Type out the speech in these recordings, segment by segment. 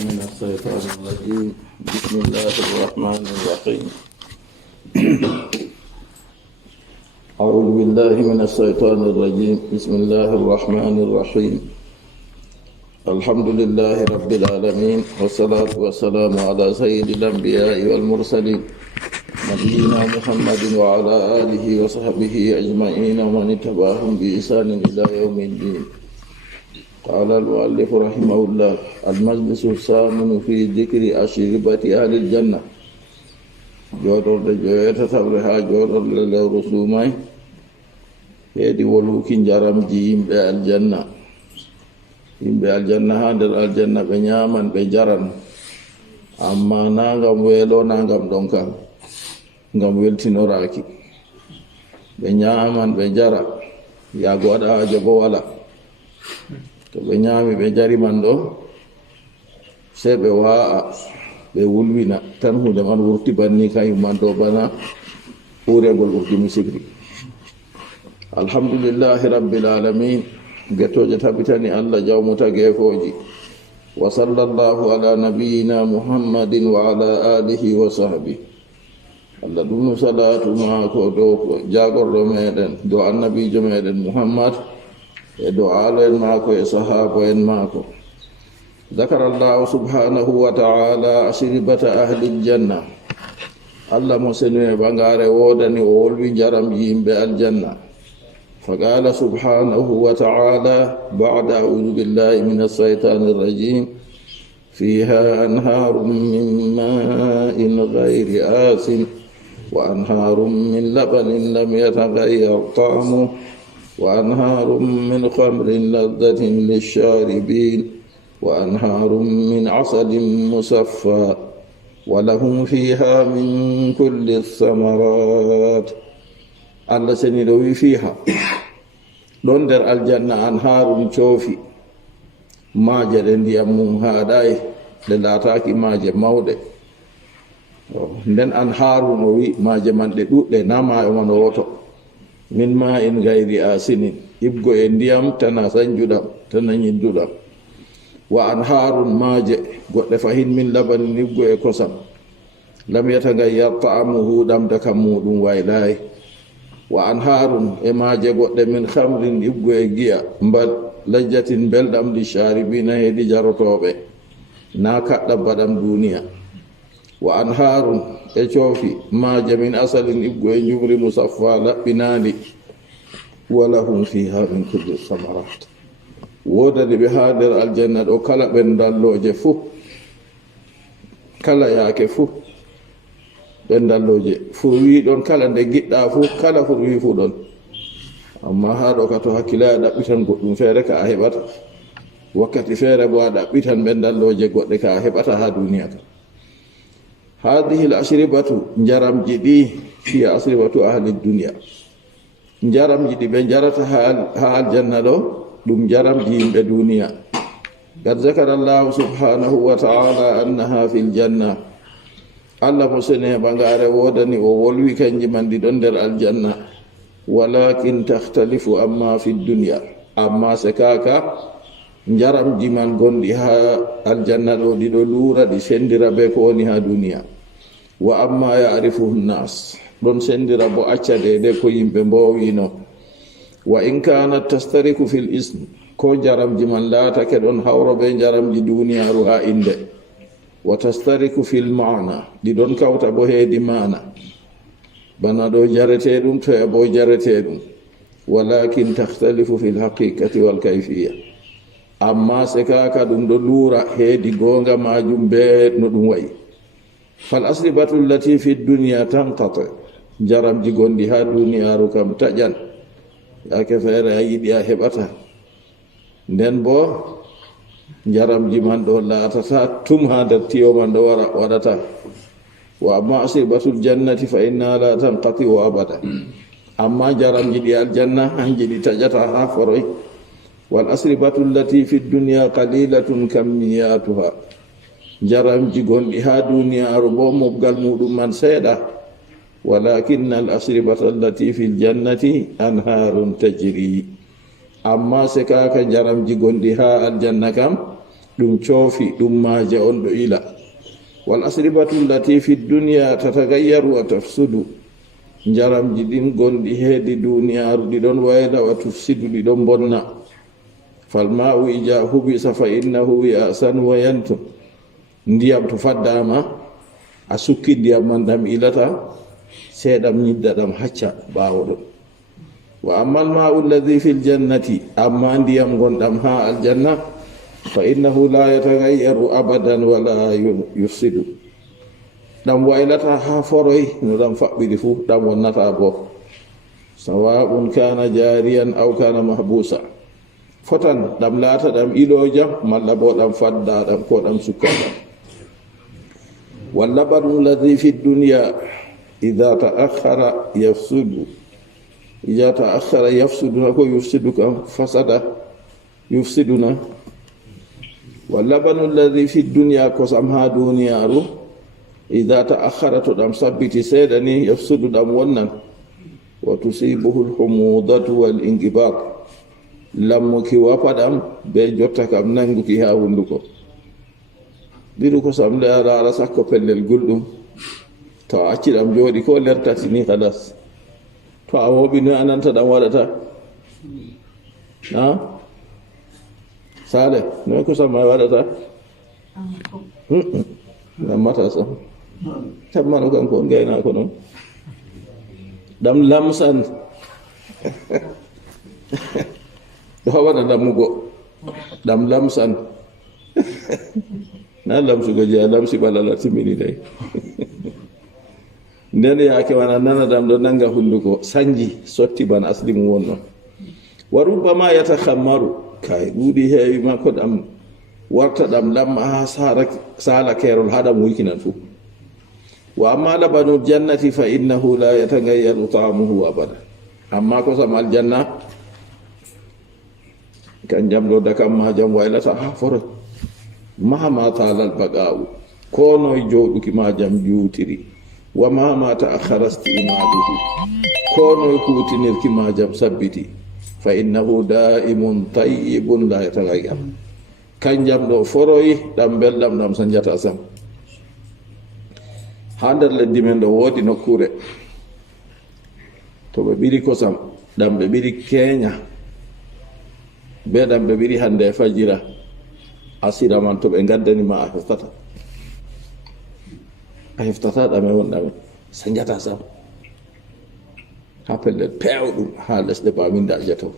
من الشيطان الرجيم بسم الله الرحمن الرحيم أعوذ بالله من الشيطان الرجيم بسم الله الرحمن الرحيم الحمد لله رب العالمين والصلاة والسلام على سيد الأنبياء والمرسلين نبينا محمد وعلى آله وصحبه أجمعين ومن اتبعهم بإحسان إلى يوم الدين. قال المؤلف رحمه الله المجلس الثامن في ذكر أشربة أهل الجنة جودر جوية تبرها جودر للرسومي يدي ولوكين جرم جيم بالجنة يم بالجنة هذا الجنة بنيامان بجرن أما نعم ويلو نعم دونكا ngam weltinoraki ɓe ñaman ɓe jara yago waɗa haja bo wala to ɓe ñami ɓe jari man ɗo sei ɓe wa'a ɓe wulwina tan hunde man wurti banni kañum man ɗo bana ɓuregol ɓurdi misigri. Alhamdulillahi rabbil alamin, gettoje tabitani Allah jawmuta gefoji, wa sallallahu ala nabiyyina muhammadin wa ala alihi wa sahbihi. Allah ɗum salatu maako dow jagorɗo meɗen dow annabijo meɗen muhammad e dow aalo en maako e sahaba en maako. Zakara allahu subhanahu wa ta'ala ashribata ahli aljanna, Allah mo seni e ɓangare wodani o wolwi jaram yimɓe aljanna. Faqala subhanahu wa ta'ala ba'da a'udhu billahi min ash-shaytani ar-rajim fiha anharun min ma'in ghayri asin وأنهار من لبن لم يتغير طعمه وأنهار من خمر لذة للشاربين وأنهار من عسل مصفى ولهم فيها من كل الثمرات. الله سنلوي فيها دندر الجنة أنهار شوفي ما جرندي أمم هاداي للاتاكي ما جمودي nden anharu no wi maaje man ɗe ɗuɗɗe na maayo man woto min ma in gayri asinin ibgo e ndiyam tana sanjuɗam tana ñidduɗam wa anharun maaje goɗɗe fahin min labanin ibgo e kosam lam yatagayyar ta'amuhu ɗamda kam muɗum waylayi wa anharun e maaje goɗɗe min hamrin ibgo e giya mbal lajjatin belɗam li sharibina hedi jarotoɓe na kaɗɗa baɗam duniya wa anharun e coofi maaje min asalin ibgo e jumri musaffa laɓɓinandi walahum fiha min kulli samarat. Wodani ɓe ha nder aljanna ɗo kala ɓendalloje fuu, kala yaake fuu ɓendalloje furwi ɗon, kala nde giɗɗa fuu kala furwi fuu ɗon. Amma ha ɗo ka to hakkila a ɗaɓɓitan goɗɗum feere ka a heɓata, wakkati feere bo a ɗaɓɓitan ɓendalloje goɗɗe ka a heɓata ha duniya ka. هذه الأشربة جرم جدي هي أشربة أهل الدنيا. جرم جدي بنجرة ها الجنة دم جرم جيم بدنيا. قد ذكر الله سبحانه وتعالى أنها في الجنة. الله مسنه بنغار ودني وولوي كنج من دي دندر الجنة ولكن تختلف أما في الدنيا. أما سكاكا jaram jiman gondi ha aljanna ɗo ɗiɗo luura ɗi sendira be ko woni ha duniya. Wa amma ya'rifuhu nnas, ɗon sendira bo acca dede ko yimɓe mbowino. Wa in kanat tastariku fil ism, ko jaram jiman laatake ɗon hawro be jaramji duniyaru ha inde. Wa tastariku fil ma'na, ɗi ɗon kawta bo heedi mana bana ɗo jareteɗum to e bo jareteɗum. Walakin takhtalifu fil haqiqati wal kayfiyya, amma se kaka ɗum ɗo luura heedi gonga majum be no ɗum wayi. Fal asribatu allati fi dunya tanqati, jaramji gondi ha duniyaru kam taƴan, yake feere a yiɗi a heɓata. Nden bo jaramji man ɗo laatata tum ha nder tiyo man ɗo wara waɗata. Wa amma asribatul jannati fa inna la tanqati wa abada, amma jaramji ɗi aljanna hanji ɗi taƴata ha foroy. Wal asribatu allati fi dunya qalilatun kamiyatuha, jaramji gonɗi ha duniyaru bo mobgal muɗum man seeɗa. Walakinna al asribata allati fi ljannati anharun tajri, amma se kaka jaramji gonɗi ha aljanna kam ɗum coofi ɗum maaja on ɗo ila. wal asribatu allati fi dunya tatagayyaru wa tafsudu, njaramji ɗin gonɗi heedi duniyaaru ɗiɗon wayla wa tufsidu ɗiɗon bonna. falma'u ija hubisa fa innahu yasanu wa yantu, ndiyam to faddama a sukki ndiyam man ɗam ilata sai ɗam ñidda ɗam hacca ɓaawo ɗon. wa amma alma'u alladhi fi ljannati, amma ndiyam gonɗam ha aljanna fa innahu la yatagayyaru abadan wala yufsidu, ɗam waylata ha foroy no ɗam faɓɓiri fuu, ɗam wonnata bo. sawa'un kana jariyan aw kana mahbusa, fotan ɗam laata ɗam ilojam malla bo ɗam fadda ɗam ko ɗam sukka ɗam. wallabanu alladhi fi dunya idha ta'akhkhara yafsudu, idha ta'akhkhara yafsuduna ko yufsidu kam fasada yufsiduna. wallabanu alladhi fi dunya kosam ha duniyaru idha ta'akhkhara to ɗam sabbiti seeɗani yafsudu ɗam wonnan. wa tusibuhu alhumudatu wal inqibaq, lammuki wafa ɗam be jotta kam nanguki ha hunduko. ɗiɗu kosam nde a raara sakko pellel gulɗum, to a acci ɗam jooɗi ko lertati ni halas, to a woɓi no ananta ɗam waɗata sale noy kosam ma waɗata lammata sam tammano kam ko gaynako noon ɗam lamsan ɗo waɗa lammugo ɗam lamsan na lamsugo je a lamsi ɓalala timmini day nden yaake wana nana ɗam ɗo nanga hunduko sanji sotti ban asli mum won noon. wa rubbama yatakhammaru, kay ɗuuɗi heewi makko ɗam warta ɗam lamma ha sala kerol ha ɗam wuykinan fuu. wa amma labanu jannati fa innahu la yatagayyaru ta'amuhu abada, amma kosam aljanna kanjam ɗo dakam majam waylata ha foro mahama talal baqa'u, ko noye jooɗuki majam juutiri. wa mahama ta'akhkhara istimaduhu, ko noye hutinirki majam sabbiti. fa innahu da'imun tayyibun la yataghayyar, kanjam ɗo foroy ɗam belɗam ɗam sanjata sam. ha nder leddi men ɗo woodi nokkure to ɓe ɓiri kosam ɗam ɓe ɓiri keenya be ɗam ɓe ɓiri hande e fajira, asira man to ɓe gaddanima a heftata ɗame won ɗame sanjata sam ha pellel pewɗum ha lesɗe baminda jataw.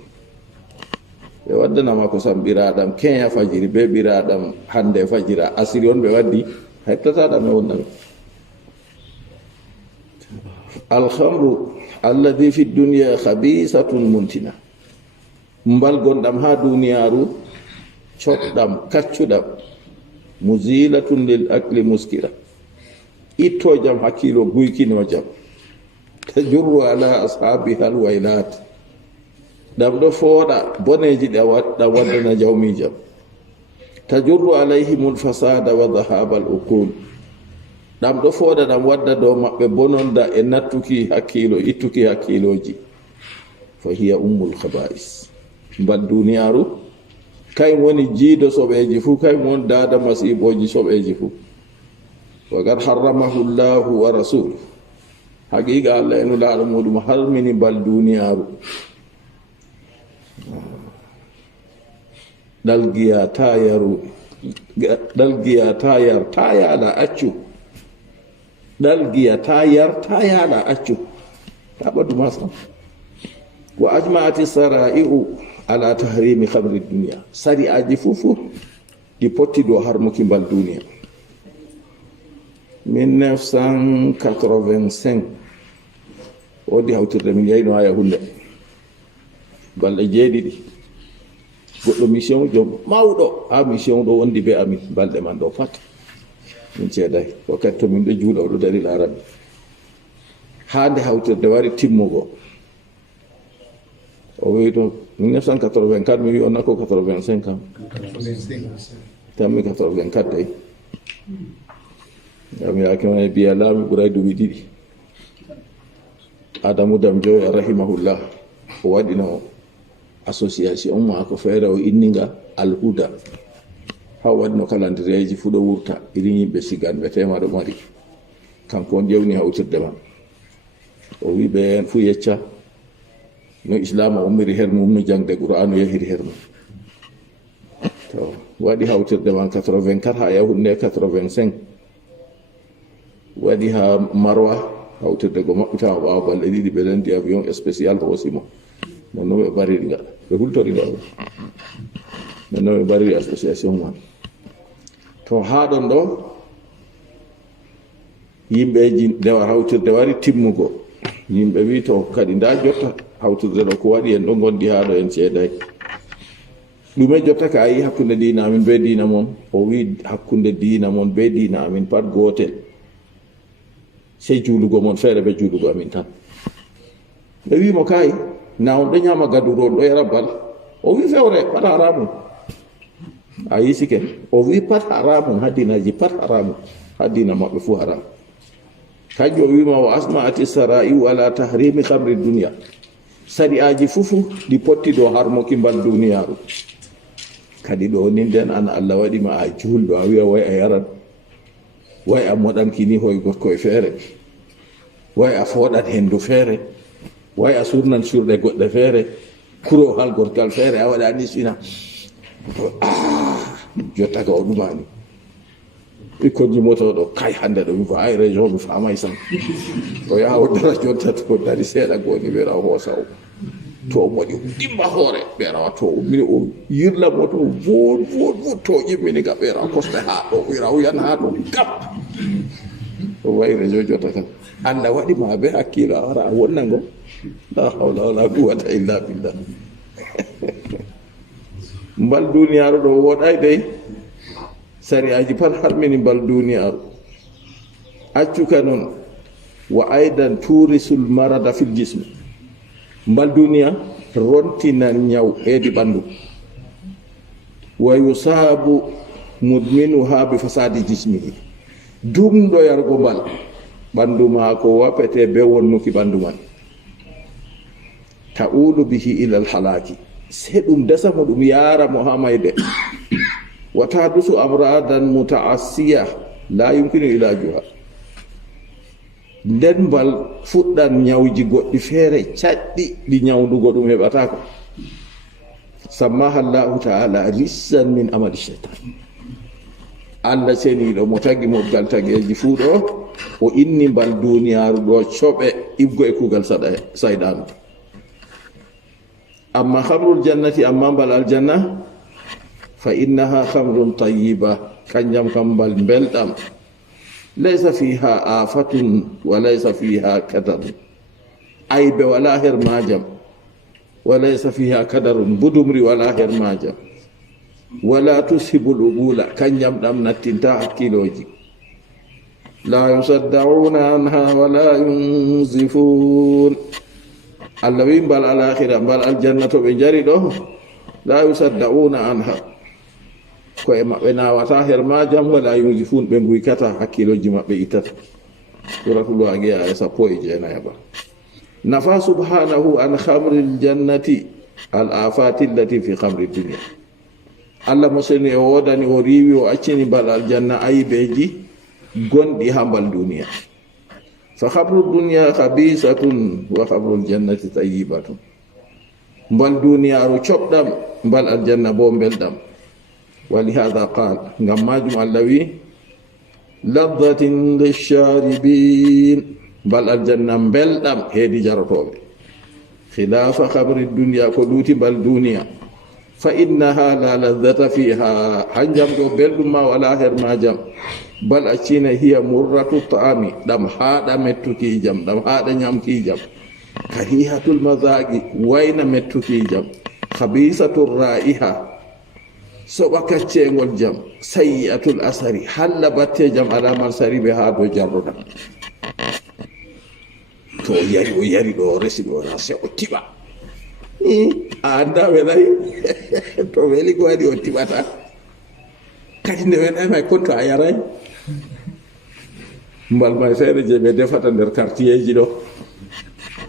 ɓe waddanama kosam ɓiraɗam keenya fajiri be ɓiraɗam hande fajira, asiri on ɓe waddi a heftata ɗame won ɗame. alhamru alladhi fi dunya khabisatun muntina, mbal gonɗam ha duniyaru coɗɗam kaccuɗam, muzilatun lil akli muskira, ittojam hakkilo guykinojam, tajurru ala ashabiha alwaylat, ɗam ɗo fooɗa boneji ɗam waddana jawmijam, tajurru alayhim alfasada wa dhahaba alukul, ɗam ɗo fooɗa ɗam wadda dow maɓɓe bononda e nattuki hakkilo, ittuki hakkiloji. fa hiya ummul khaba'is, mbal duniyaru kay woni jiido soɓeji fuu, kay woni dada masiboji soɓeji fuu. wa qad harramahu llahu wa rasuluhu, haqiqa allah eno laaɗo muɗum harmini mbal duniyaru. ɗalgiya tayaru, ɗalgiya tayar tayaɗa accu, ɗalgiya tayar tayaɗa accu taɓatu masa. wa ajma'ati sara'i'u ala tahrimi khamri dunya, sari aji fufu ɗi potti dow harmuki mbal duniya. 1985 wodi hawtirde min yeyno ha yahunde balɗe jeeɗiɗi, goɗɗo mission jom mawɗo ha mission ɗo wondi be amin balɗe man ɗo pat min ceeday, wakkati to min ɗo juuɗa oɗo dari laaraɓe. ha nde hawtirde wari timmugo, o wi to 1984 mi wi on nako 85 kam tammi 84 dey ngam yaake ma biya laami ɓuray duuɓi ɗiɗi. Adamu Dam Joya rahimahullah o waɗino association maako feere o inninga Alhuda, ha waɗino kalandireji fu ɗo wurta irin yimɓe siganɓe tema ɗo mari kanko on ƴewni hawtirde man o wi ɓe en fu yecca no islam ummiri her mum no jangde qur'anu yahiri her mum to waɗi hawtirde man 84 ha yahunde 85 waɗi ha marwa hawtirde go maɓɓitama ɓawa balɗe ɗiɗi ɓe lendi avion spécial hoosimo nonno ɓe bariri ngaɗa ɓe hultori ngaɗa nonno ɓe bariri association man to ha ɗon ɗo yimɓeji ndewa hawtirde wari timmugo yimɓe wi to kadi nda jotta hawtirde ɗo ko waɗi en ɗo gondi ha ɗo en ceeday ɗume jotta ka yi hakkunde diina amin be diina mon o wi hakkunde diina mon be diina amin pat gotel sey juulugo mon feere be juulugo amin tan ɓe wimo kayi na on ɗo ñama gaduro on ɗo yara bal o wi fewre pat haramu a yi sike o wi pat haramu ha dinaji pat haramu ha dina maɓɓe fu haram kanjum o wima wa asma'ati sarai wala tahrimi khamri dunia sadi aji fufu ɗi potti dow harmoki mbal duniyaru kadi ɗo ni nden an Allah waɗima a julɗo a wiya way a yaran way a moɗankini hoygol koye feere way a foɗat hendu feere way a surnan surɗe goɗɗe feere kuro halgorgal feere a waɗa nisina jotta ka o ɗumani ɓikkonji moto ɗo kay hande ɗo mi fa ay région mi famay sam o yaha o dara jonta to dari seeɗa goni ɓeera hoosa o to o moɗi ɗimba hoore ɓeerawa to mini o yirla moto vod to ƴimmini ga ɓeera kosɗe ha ɗo wira o yan ha ɗo gap o wayi région jotta kam Allah waɗi ma be hakkilo a wara a wonna ngo la hawla wala quwwata illa billah mbal duniyaru ɗo woɗay dey sariyaji pat harmini mbal duniyaru accuka noon wa aidan turisul marada fil jisme mbal duniya rontinan ñaw heedi ɓandu wa yusabu mudminuha bi fasadi jismihi dumɗo yargo mbal ɓandu maako wapete be wonnuki ɓandu man ta'ulu bihi ila al halaki se ɗum dasa mo ɗum yara mo ha mayde wa tahdusu amradan muta'assiya la yumkinu ilajuha nden mbal fuɗɗan ñawji goɗɗi feere caɗɗi ɗi ñawdugo ɗum heɓatako sammaha Allahu ta'ala rissan min amali shaitan Allah seniɗo mo tagi moggal tageji fuu ɗo o inni mbal duniyaru ɗo coɓe ibgo e kugal sayɗanu amma khamrul jannati amma mbal aljanna fa innaha khamrun tayyiba kanjam kam mbal belɗam laysa fiha afatun wa laysa fiha kadarun aybe wala her majam wa laysa fiha kadarun budumri wala her majam wala tusibul ubula kanjam ɗam nattinta hakkiloji la yusaddauna anha wala yunzifun Allah wi mbal alakhira mbal aljanna to ɓe jari ɗo la yusaddauna anha koye maɓɓe nawata her majam wala yunzifun ɓe guykata hakkiloji maɓɓe itata suratul waqi'a aya 19 nafa subhanahu an khamril jannati al afati allati fi khamri dunya Allah mo seni o wodani o riwi o accini mbal aljanna aybeji gonɗi ha mbal duniya fa khamru dunya khabisatun wa khamrul jannati tayyibatun mbal duniyaru coɓɗam mbal aljanna bo belɗam ولهذا قال ngam Allah wi laddatin lisharibin bal aljanna belɗam heedi jarotoɓe khilafa khabri dunya ko duuti bal duniya fa innaha la laddata fiha hanjam ɗo belɗum ma wala her majam bal accina hiya murratu ta'ami ɗam haɗa mettukijam ɗam haɗa ñamkijam karihatul mazaqi wayna mettukijam khabisatur ra'iha soɓa kaccengol jam sayyi'atul asari halla batte jam alaman sariɓe ha do jarruɗam to o yari ɗo resi ɗo na se o tiɓa a anda welay to weli ko waɗi o tiɓata kadi nde weɗay may konto a yaray mbal may feere je ɓe defata nder quartier ji ɗo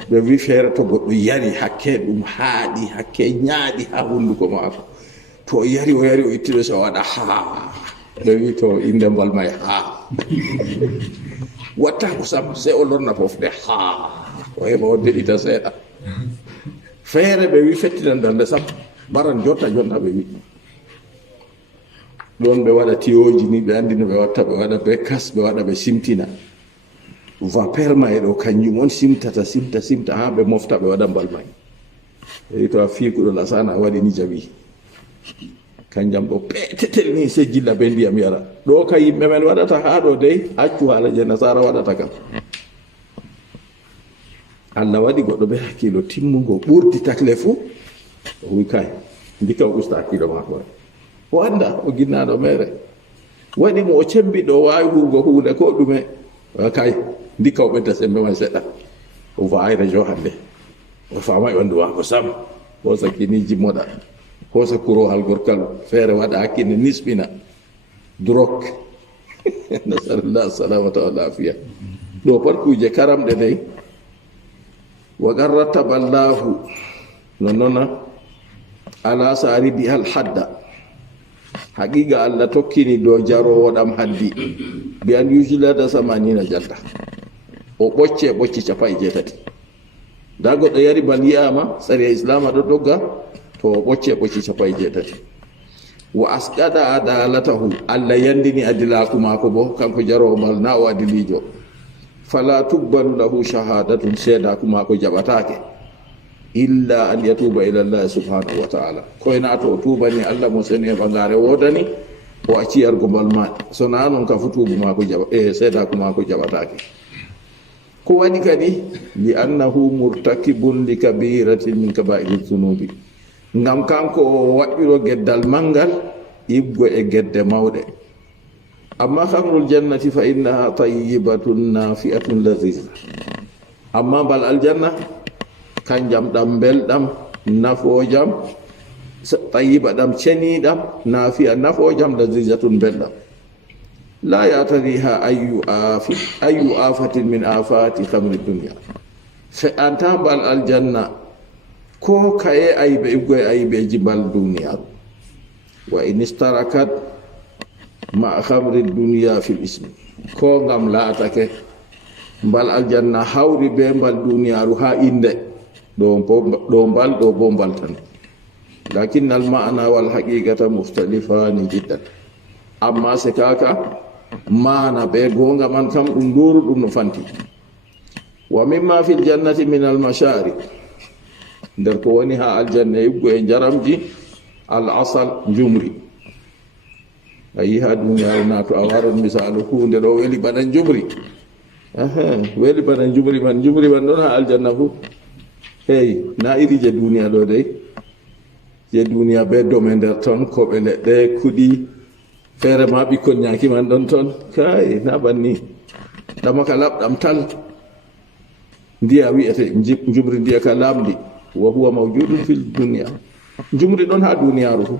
ɓe wi feere to goɗɗo yari hakke ɗum haaɗi hakke ñaaɗi ha hunduko maako to to o yari o ittiɗo so waɗa ha ɓe wi to inde mbal may ha watta ko sam se o lorna fofde ha o heɓa o deɗita seeɗa feere ɓe wi fettinandande sam baran jonta ɓe wi ɗon ɓe waɗa tiyoji ni ɓe andi no ɓe watta ɓe waɗa ɓe kas ɓe waɗa ɓe simtina vapeur may ɗo kanjum on simta ha ɓe mofta ɓe waɗa mbal may eyi to a fiikuɗo lasana a waɗi ni jaɓi kanjam ɗo petetel ni se jilla be ndiyam yara ɗo ka yimɓe men waɗata ha ɗo dey accu haala je nasara waɗata kam Allah waɗi goɗɗo ɓe hakkilo timmugo ɓurdi takle fuu o wi kay ndika o usta hakkilo maako o anda o ginnaɗo mere waɗi mo o cembiɗo o wawi huugo hunde ko ɗume kay ndika o ɓedda sembe man seɗɗa o vawi région hande o famay ɓandu mako sam hosa kini jimmoɗa hosa kurohal gorkal feere waɗa hakkille nisɓina drok nasalullah salamata wa lafiya ɗo pat kuje karamɗe dey wa qad rattaba llahu nonnona ala saribi hal hadda haqiqa Allah tokkini do jarowo ɗam haddi bi an yujlada samanina jalda o ɓocce capaɗe jeetati da goɗɗo yari bal yiyama sariya islam ɗo dogga to o ɓocce capaɗe jeetati wa asqada adalatahu Allah yandini adilaku mako bo kanko jarowo bal na o adilijo fala tubbalu lahu shahadatun seedaku mako jaɓatake illa an yatuba ila Allah subhanahu wa ta'ala koyna to tubani Allah mo seni e bangare wodani o acci yargo bal ma so na non ka futubu mako seedaku mako jaɓatake ko wani kadi li annahu murtakibun li kabiratin min kaba'iri dhunubi ngam kanko o waɗɗiro geddal mangal ibgo e gedde mawɗe amma khamrul jannati fa innaha tayyibatun nafi'atun laziza amma bal aljanna kanjam ɗam belɗam nafojam tayyiba ɗam ceniɗam nafi'a nafojam lazizatun belɗam la yatariha ayu afatin min afati khamri dunya fe'anta bal aljanna ko kaye aybe ibgoye aybeji bal duniyaru wa in istarakat ma khamri dunya fil ismi ko ngam laatake mbal aljanna hawri be mbal duniyaru ha inde ɗo mbal ɗo bo mbal tan lakin al ma'na wal haqiqata mukhtalifani jiddan amma se kaka mana be gonga man kam ɗum duru ɗum no fanti wa mimma fil jannati min al mashari nder ko woni ha aljanna yibgo e jaramji al asal jumri ayi ha duniyaru na to a waron misalu hunde ɗo weli bana jumri weli bana jumri man ɗon ha aljanna fu hey na iri je duniya ɗo dey je duniya be dome nder ton koɓe leɗɗe kuɗi feere ma ɓikkon ñaki man ɗon ton kay na banni ɗama ka laɓɗam tal ndiya wi'ete jumri ndiya ka lamdi wa huwa mawjudun fil dunya jumri ɗon ha duniyaru fu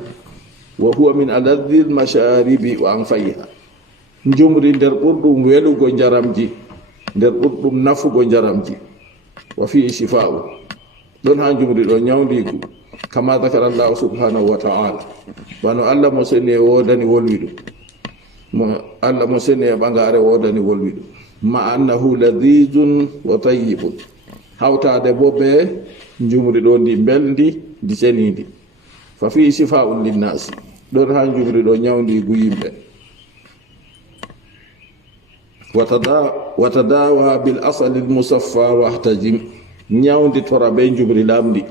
wa huwa min aladdi l masharibi wa anfayiha jumri nder ɓurɗum welugo jaramji nder ɓurɗum nafugo jaramji wa fi shifa'u ɗon ha jumri ɗo ñawdigu kama dakara Allah subhanahu wa ta'ala bano Allah mo seni e wodani wolwiɗum Allah mo seni e ɓangare wodani wolwiɗum ma annahu ladijun wa tayyibun hawtade bo be jumri ɗo ndi belndi ndi senidi fa fi shifa'un linnasi ɗon ha jumri ɗo ñawdigu yimɓe watadawa bil asali l musaffa wahtajim ñawdi tora be jumri lamdi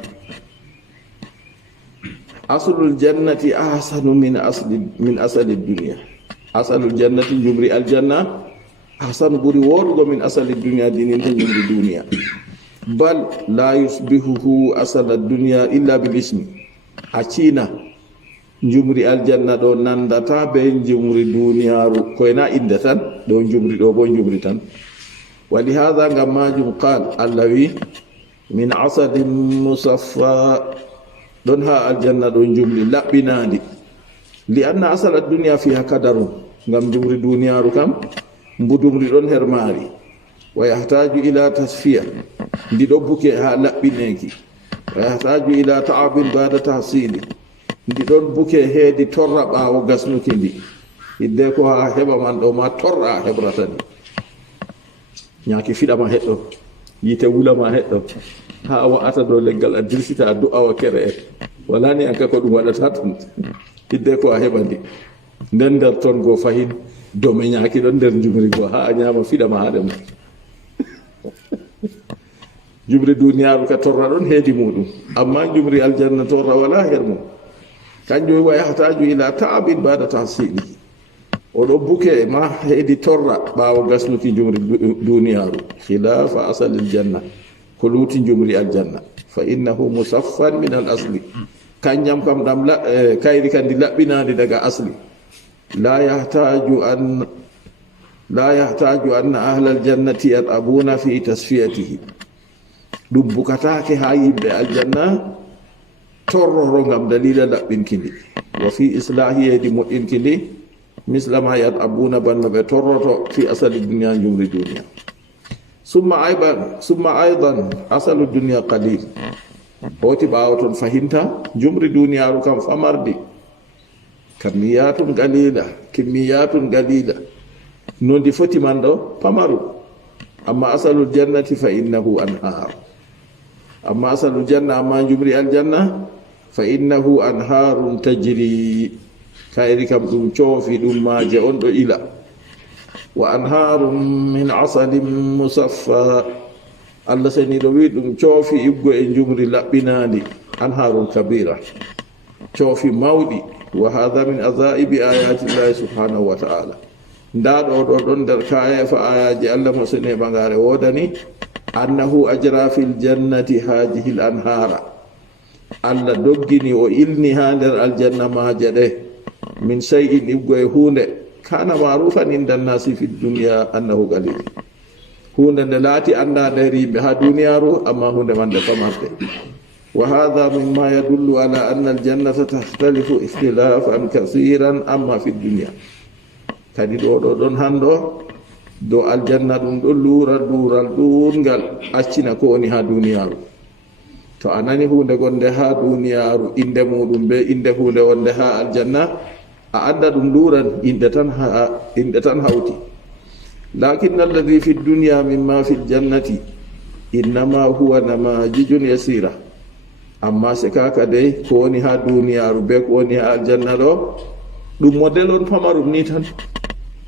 aslul jannati ahsanu min asali dunya asalul jannati jumri aljanna ahsanu ɓuri woɗugo min asali dunya dininte jumri duniya bal la yusbihuhu asala dunya illa bil ismi a cina jumri aljanna ɗo nandata be jumri duniyaru koyna inde tan ɗo jumri ɗo bo jumri tan wa lihada ngam majum qal Allah wi min asadin musaffa ɗon ha aljanna ɗon jumri laɓɓinandi li anna asala dunya fiha kadarun ngam jumri duniyaru kam mbudumri ɗon her maari wa yahtaju ila tasfiya ndi ɗo buke ha laɓɓineki wa yahtaju ila ta'abin bada tahsili ndi ɗon buke heedi torra ɓaawo gasnuki ndi hidde ko ha heɓa man ɗo ma torra a heɓrata ndi ñaaki fiɗama heɗɗo yite wulama heɗɗo ha a wa'ata dow leggal a dirsita a du'awa kere en wala ni anka ko ɗum waɗata ton hidde ko a heɓa ndi nden nder ton goo fahin dome ñaaki ɗon nder jumri goo ha a ñama fiɗama haɗe mum jumri duniyaru ka torra ɗon heedi muɗum amma jumri aljanna torra wala her mum kanjum wa yahtaju ila ta'abin ba'da tahsili oɗo buke ma heedi torra ɓaawo gasnuki jumri duniyaru khilafa asalil janna ko luuti jumri aljanna fa innahu musaffan min al asli kanjam kam ɗam kayri kandi laɓɓinadi daga asli la yahtaju anna ahla aljannati yat'abuna fi tasfiyatihi ɗum bukatake ha yimɓe aljanna torroro ngam dalila laɓɓinki ndi wa fi islahiyedi moƴƴinki ndi mislama yat'abuna banno ɓe torroto fi asali duniya jumri duniya summa aidan asalu duniya qalil hoti ɓawa ton fahinta jumri duniyaru kam famardi kimmiyatun galila nondi foti man ɗo pamaru amma asalul jannati fa innahu anhar amma asalul janna amma jumri aljanna fa innahu anharun tajri kayri kam ɗum coofi ɗum maaje on ɗo ila wa anharum min asalin musaffa allah seni ɗo wi ɗum coofi iggo e jumri laɓɓinandi anharun kabira coofi mawɗi wa hadha min azaibi ayati llahi subhanahu wa ta'ala nda ɗo ɗon nder kaya fa ayaji allah mo sene ɓagare wodani annahu ajra fil jannati hajihil anhara allah doggini o ilni ha nder aljanna maje ɗe min shay'in iggo e hunde kana marufan inda nnasi fi dunya annahu qalil hunde nde laati andade yimɓe ha duniyaru amma hunde man nde famarde wa hadha mimma yadullu ala anna aljannata tahtalifu ikhtilafan kasiran amma fi dunya kadi ɗo ɗon hando do aljanna ɗum ɗo luura duural ɗungal accina ko woni ha duniyaru to a nani hunde gonde ha duniyaru inde muɗum be inde hunde wonde ha aljanna a anda ɗum luuran inde tan hawti lakin alladhi fi dunya mimma fi ljannati innama huwa namajijun yasira amma se kaka dey ko woni ha duniyaru be ko woni ha aljanna ɗo ɗum model on pamarum ni tan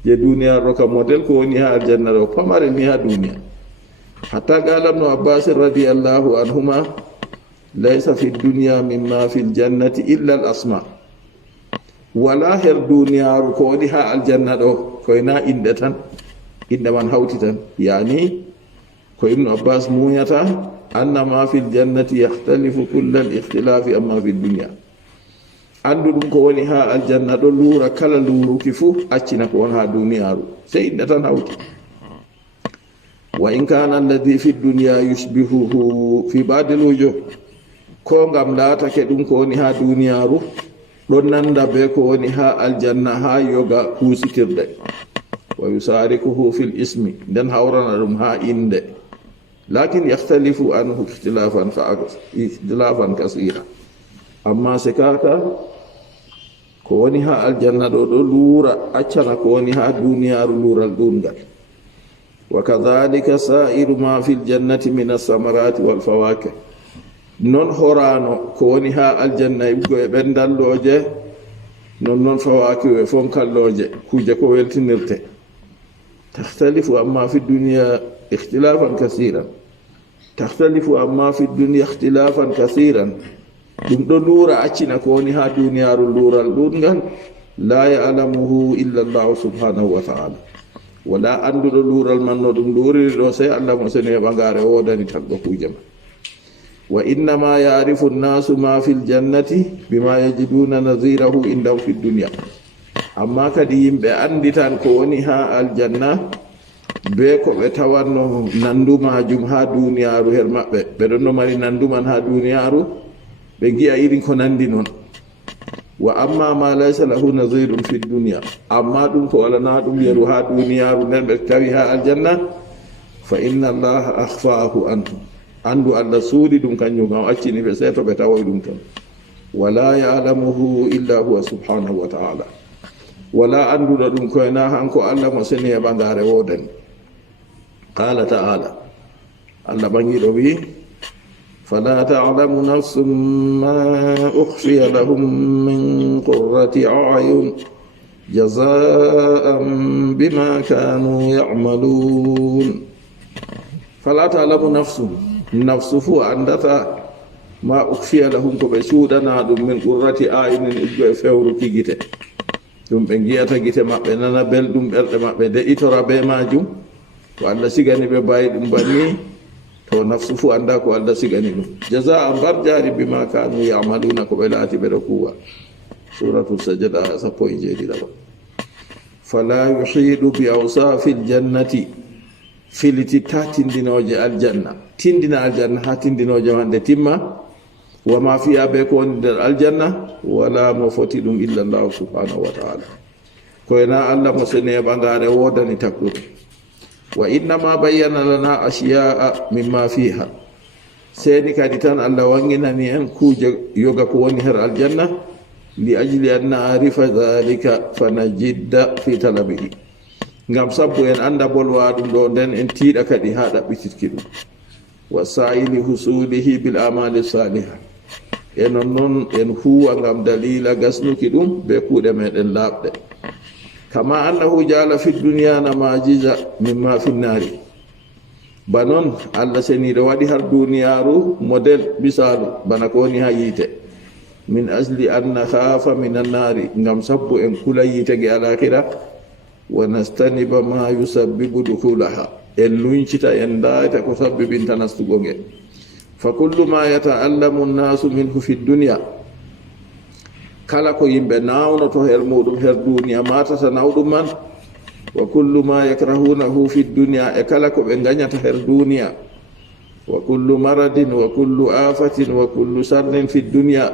je duniyaru ka model ko woni ha aljanna ɗo pamare ni ha duniya hatta qala ibn abbas radiyallahu anhuma laysa fi dunya mimma fi ljannati illa al asma wala her duniyaru ko woni ha aljanna ɗo koyna inde tan inde man hawti tan yani ko ibnu abbas muyata anna ma fi ljannati yahtalifu kulla al ikhtilafi amma fi dunya andu ɗum ko woni ha aljanna ɗo luura kala luuruki fu accina ko won ha duniyaru sey inde tan hawti wa in kana alladhi fi dunya yushbihuhu fi ba'dil wujuh ko ngam laatake ɗum ko woni ha duniyaru ɗon nanda be ko woni ha aljanna ha yoga husitirde wa yusarikuhu fil ismi nden hawrana ɗum ha inde lakin yahtalifu anhu ikhtilafan kasira amma se kaka ko woni ha aljanna ɗo ɗo luura accana ko woni ha duniyaru luural ɗungal wa kadhalika sa'iru ma fil jannati min as-samarati wal fawakih non horano ko woni ha aljanna ibgo e ɓendalloje non fawaki e fonkalloje kuje ko weltinirte takhtalifu amma fi dunya ikhtilafan kasiran ɗum ɗo luura accina ko woni ha duniyaru luural ɗungal la ya'lamuhu illa Allah subhanahu wa ta'ala wala anduɗo luural man no ɗum luuriri ɗo sey allah mo sene ɓagare wodani tan ɗo kuje man wa innama ya'rifu an-nasu ma fil jannati bima yajiduna nazirahu indahu fid dunya amma kadi yimɓe andi tan ko woni ha aljanna be ko ɓe tawanno nandumajum ha duniyaru her maɓɓe ɓeɗon no mari nanduman ha duniyaru ɓe gi'a irin ko nandi noon wa amma ma laysa lahu nazirun fi dunya amma ɗum ko walana ɗum yeru ha duniyaru nden ɓe tawi ha aljanna fa inna allaha akhfa'ahu anhu andu allah suuɗi ɗum kanjum kam accini ɓe seeto ɓe tawoy ɗum tan wala ya'lamuhu illa huwa subhanahu wa ta'ala. Wala anduɗa ɗum koyna hanko Allah mo seni e ɓangare wodani. Qala ta'ala, Allah ɓangiɗo wi, fala ta'lamu nafsum ma ukhfiya lahum min qurrati a'yun jazaan bima kanu ya'malun. Fala ta'lamu nafsu fu andata ma ukhfiya lahum ko ɓe cuuɗana ɗum min qurrati a'yunin iggo e fewruki gite, ɗum ɓe giyata gite maɓɓe nana belɗum, ɓerɗe maɓɓe de'itora be majum. Ko Allah sigani ɓe mbawi ɗum banni, to nafsu fu anda ko Allah sigani ɗum. Jazaa mbar jari bima kanu ya'maluna, ko ɓe laati ɓeɗo kuwa. Suratu Sajda 17. Fala yuhidu bi awsafil jannati, filiti ta tindinoje aljanna, tindina aljanna ha tindinoje wande timma, wa ma fiya be ko woni nder aljanna, wala mo foti ɗum illa Allah subhanahu wa ta'ala. Koyna Allah mo sene ɓangare wodani takkude. Wa innama bayyana lana ashiya'a mimma fiha, seni kadi tan Allah wanginani en kuje yoga ko woni her aljanna, li ajli an na'rifa dhalika fanajidda fi talabihi, ngam sabbu en anda bolwa ɗum ɗo, nden en tiiɗa kadi ha ɗaɓɓitirki ɗum. Wa sa'ili husulihi bil amali salihah, e non en huwa ngam dalila gasnuki ɗum be kuuɗe meɗen laaɓɗe. Kama annahu jala fi dunya namajiza mimma fi nari, banon Allah seniɗo waɗi har duniyaru model misalu bana ko woni ha yiite, min asli an nakhafa min annari, ngam sabbu en kula yiitege alakira, wa nastaniba ma yusabbibu dukhulaha, en luncita en daata ko sabbibinta nastugo nge. Fa kullu ma yata'allamu an-nasu minhu fi dunya, kala ko yimɓe nawnoto her muɗum her duniya matata nawɗum man. Wa kullu ma yakrahunahu fi dunya, e kala ko ɓe gañata her duniya. Wa kullu maradin wa kullu afatin wa kullu sarrin fi dunya,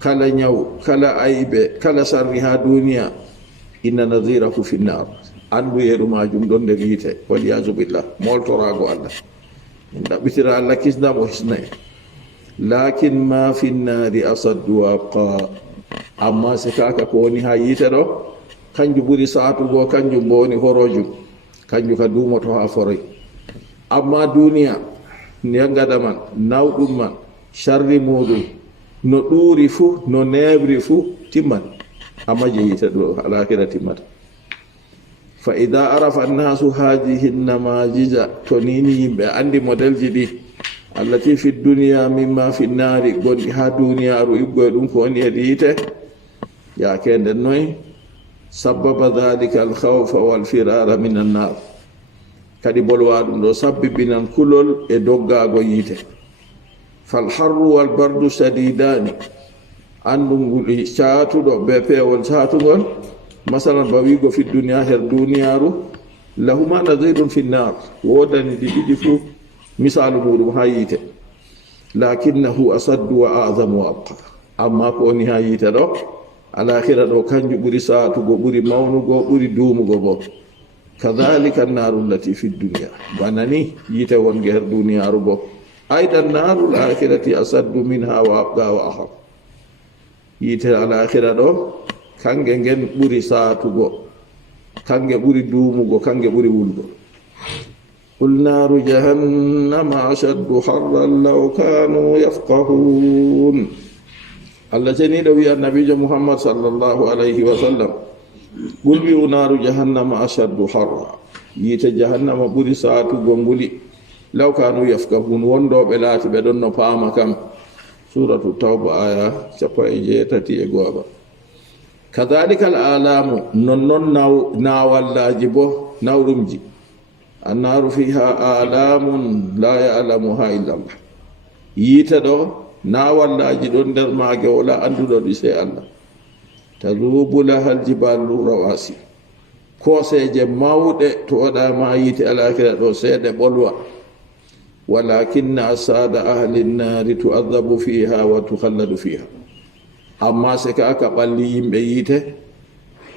kala ñaw, kala aybe, kala sarri ha duniya, inna nadhirahu fi nnar, andu yeru majum ɗon nder yiite, waliyasu billah, moltorago Allah. En ɗaɓɓitira Allah kisnamo hisnayi. Lakin ma fi nnari asaddu waqa, amma se kaka ko woni ha yiite ɗo, kanjum ɓuri satugo, kanjum bo woni horojum, kanjum ka dumoto ha foroy. Amma duniya negada man, nawɗum man, sharri muɗum, no ɗuuri fu, no nebri fu, timman. Amma je yiite ɗo alakira timmata. Fa idha arafa annasu hadihi namajiza, to nini yimɓe andi model ji ɗi, allati fi dunya mimma fi nari, gonɗi ha duniyaru iggoye ɗum ko woni e yiite, yaake nden noy sababa dhalika alkhawfa walfirara min annar, kadi bolwa ɗum ɗo sabbibinan kulol e doggago yiite. Falharru walbardu sadidani, andungol caatuɗo be peewol caatugol, masalan ba wigo fi duniya her duniyaru, lahuma nadhirun fi nnar, wodani ɗi ɗiɗi fu misalu muɗum ha yiite. Lakinnahu asaddu wa a'zamu wa abqa, amma ko woni ha yiite ɗo alakhira ɗo kanjum ɓuri saatugo, ɓuri mawnugo, ɓuri duumugo bo. Kadhalika annaru allati fi dunya, banani yiite wonge her duniyaru bo. Aidan narul akhirati asaddu minha wa abqa wa ahaq, yiite alakhira ɗo kange ngen ɓuri saatugo, kange ɓuri duumugo, kange ɓuri wulgo. Qul naru jahannama ashaddu harran law kanu yafqahun. Allah ceniɗo wi annabijo Muhammad sallallahu alayhi wa sallam, qul wi naru jahannama ashaddu harra, yiite jahannama ɓuri saatugo nguli, law kanu yafqahun, wondoɓe laati ɓe ɗon no paama kam. Suratu Tawba aya 82. Kadhalika al-alamu, non nawallaji bo nawɗumji, annaru fiha alamun la ya'lamuha illa Allah, yiite ɗo nawallaji ɗon nder maage wala anduɗo ɗi sey Allah. Tazubu lahal jibalu rawasi, koseje mawɗe to waɗama yiite alakira ɗo seeɗe ɓolwa. Walakinna asada ahli nnari tu'adhabu fiha wa tukhalladu fiha, amma se ka aka ɓalli yimɓe yiite,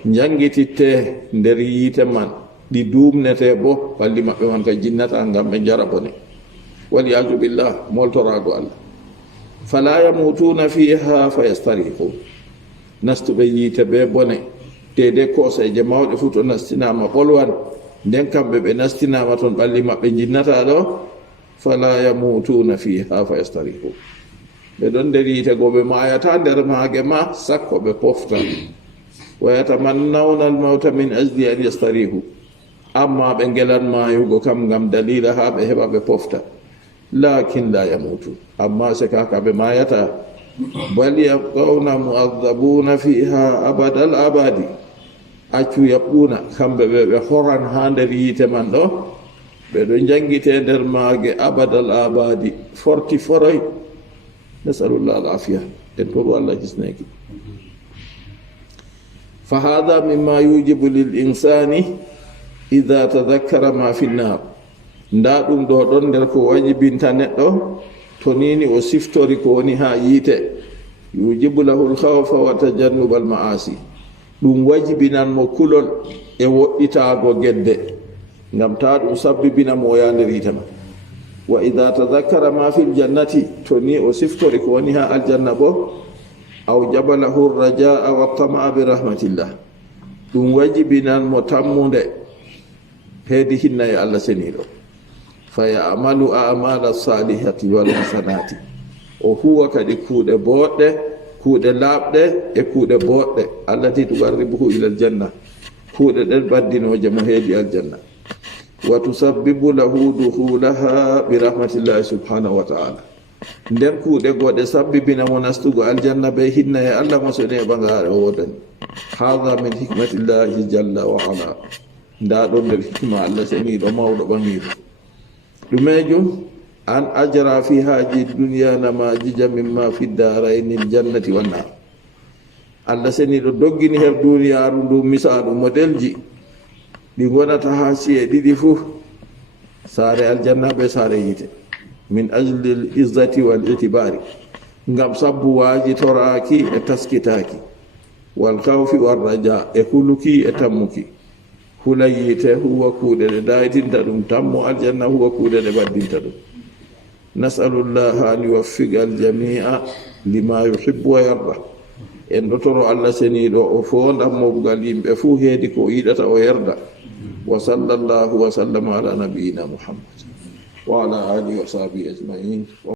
jangititte nder yiite man, ɗi dumnete bo ɓalli maɓɓe man ka jinnata ngam ɓe jara bone. Waliyadu billah, moltorago Allah. fala yamutuna fiha fayastarihu nastuɓe yiite ɓe bone dede koseje mawɗe fuu to nastinama ɓolwan nden kamɓe ɓe nastinama toon ɓalli maɓɓe jinnata ɗo fala yamutuna fiha fayastarihu ɓe ɗon nder yiite go ɓe mayata nder maage ma sakko ɓe pofta wa yatamannawna almauta min ajli an yastarihu amma ɓe ngelan mayugo kam ngam dalila ha ɓe heɓa ɓe pofta lakin la yamutu amma se kaka ɓe mayata bal yabqawna mu'adhabuna fiha abadal abadi accu yaɓɓuna kamɓe ɓe horan ha nder yiite man ɗo ɓeɗo jangite nder maage abadal abadi forti foroy nasalullah al afiya en toɗo allah jisneki fa hada mimma yujibu lil insani ida tadakkara ma fi nnar nda ɗum ɗo ɗon nder ko wajibinta neɗɗo to nini o siftori ko woni ha yiite yujibu lahu lhawfa wa tajannuba al ma'asi ɗum wajibinan mo kulol e woɗɗitago gedde ngam ta ɗum sabbibina mo ya nder yiite ma wa ida tadakkara ma fi ljannati to ni o siftori ko woni ha aljanna bo aw jabalahu rajaa wa tamaa bi rahmatillah ɗum wajibinan mo tammude heedi hinna e allah seniɗo fa ya'malu a'mala salihati wal hasanati o huwa kadi kuuɗe boɗɗe kuuɗe laaɓɗe e kuuɗe boɗɗe allati tuqarribuhu ila aljanna kuuɗe ɗen baddinoje mo heedi aljanna wa tusabbibu lahu duhulaha bi rahmatillahi subhanahu wa ta'ala nder kuuɗe goɗe sabbibina mo nastugo aljanna ɓe hinna e allah mo sone ɓangare o wodani hada min hikmatillahi jalla wa ala nda ɗon nder hikma allah seniɗo mawɗo ɓangiɗo ɗumejum an ajra fi haji dunia namajija mimma fi darayni ljannati wannar allah seniɗo doggini her duniyaru ndu misalu modèle ji ɗi gonata ha siye ɗiɗi fuu saare aljanna ɓe saare yite min ajli l izzati wal itibari ngam sabbu wajitoraki e taskitaki wal khawfi wal raja e huluki e tammuki hula yite huwa kuuɗe ɗe dayitinta ɗum tammo aljanna huwa kuuɗe ɗe baddinta ɗum nasalullaha an yuwaffiqa aljamia lima yuhibbu wa yarda en ɗotoro allah seniɗo o fondam mofgal yimɓe fuu heedi ko yiɗata o yerda wa sallallahu wa sallama ala nabiyina muhammad wa ala alihi wa sahbihi ajmain.